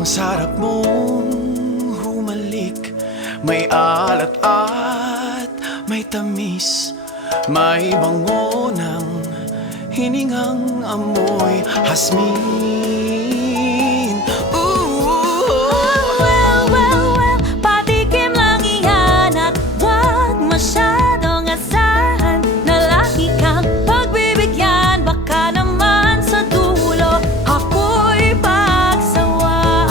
Ang sarap mong humalik, may alat at may tamis, may bango ng hiningang amoy hasmin. Patikim lang iyan at wag masyadong asahan na lagi kang pagbibigyan. Baka naman sa dulo ako'y pagsawaan.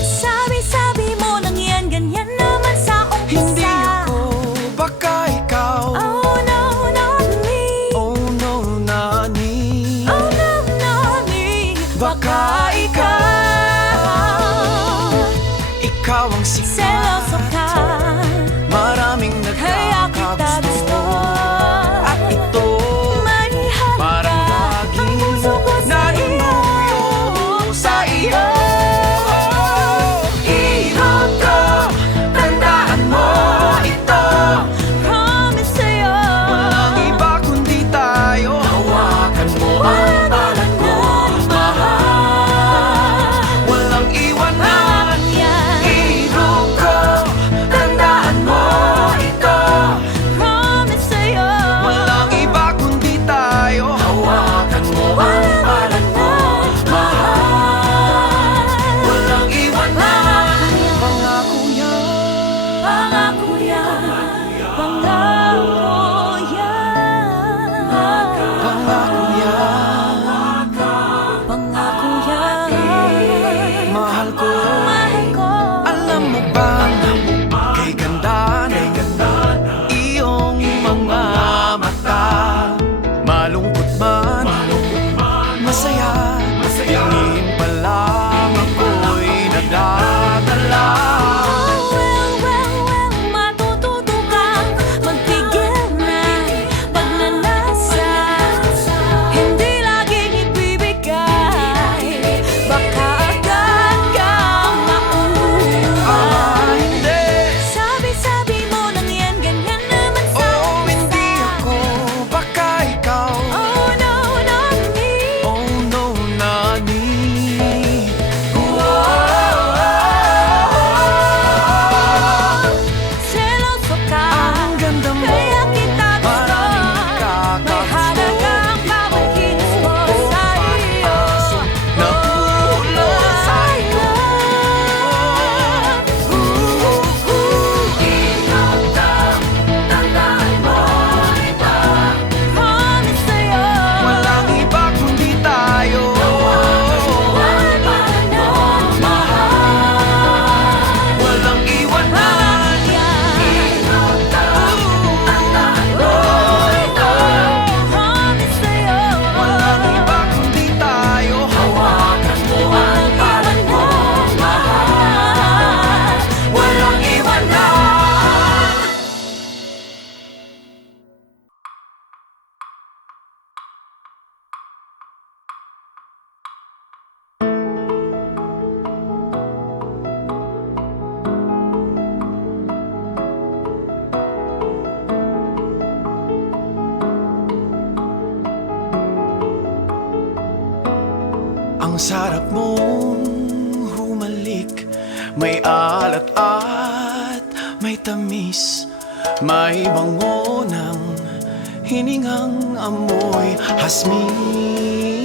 Sabi-sabi mo lang yan, ganyan naman sa umpisa. Hindi ako, baka ikaw. Oh no, not me. Oh no, nani. Oh no, not me. Baka ikaw. Ikaw ang sikat, Seloso ka, maraming kaya kita nagkakagusto. gusto. At ito, May halaga parang ang laging puso ko sa iyo. nanunuyo sa iyo. Hirap ka, tandaan mo ito. Promise sa'yo, Walang iba kundi tayo. Hawakan mo ang palad ko, mahal. Walang iwanan. yan. Hirap ka, tandaan mo ito. Promise sa'yo, Walang iba kundi tayo. Hawakan mo ang palad ko, mahal. Walang iwanan. Pangako yan. pangako yan. Pangako yan. Pangako yan. Pangako yan. Mahal ko. Mahal ko. Alam mo bang kay ganda na iyong mga mata, malungkot man, masaya, tingin pa lang ako'y nadadala. Well, matututo kang magpigil na pagnanasa. Hindi laging ibibigay, baka agad kang mauuwan. Hindi, Sabi-sabi mo lang yan, ganyan naman sa oh hindi umpisa. ako, baka ikaw. Oh no, not me. Oh no, nani. Seloso ka, Ang ganda mo, kaya kita gusto. maraming nakakagusto. May halagang bawat kilos ko sa iyo. Napulo sa iyo. Ingat ka, tandaan mo ito. Promise sa'yo, Walang iba kundi tayo. Walang iwanan. Ingat ka, tandaan mo ito. promise sa'yo, Walang iba kundi tayo. Hawakan mo ang palad mo, mahal. Walang iwanan. Ang sarap mong humalik, may alat at may tamis, may bango ng hiningang amoy hasmin.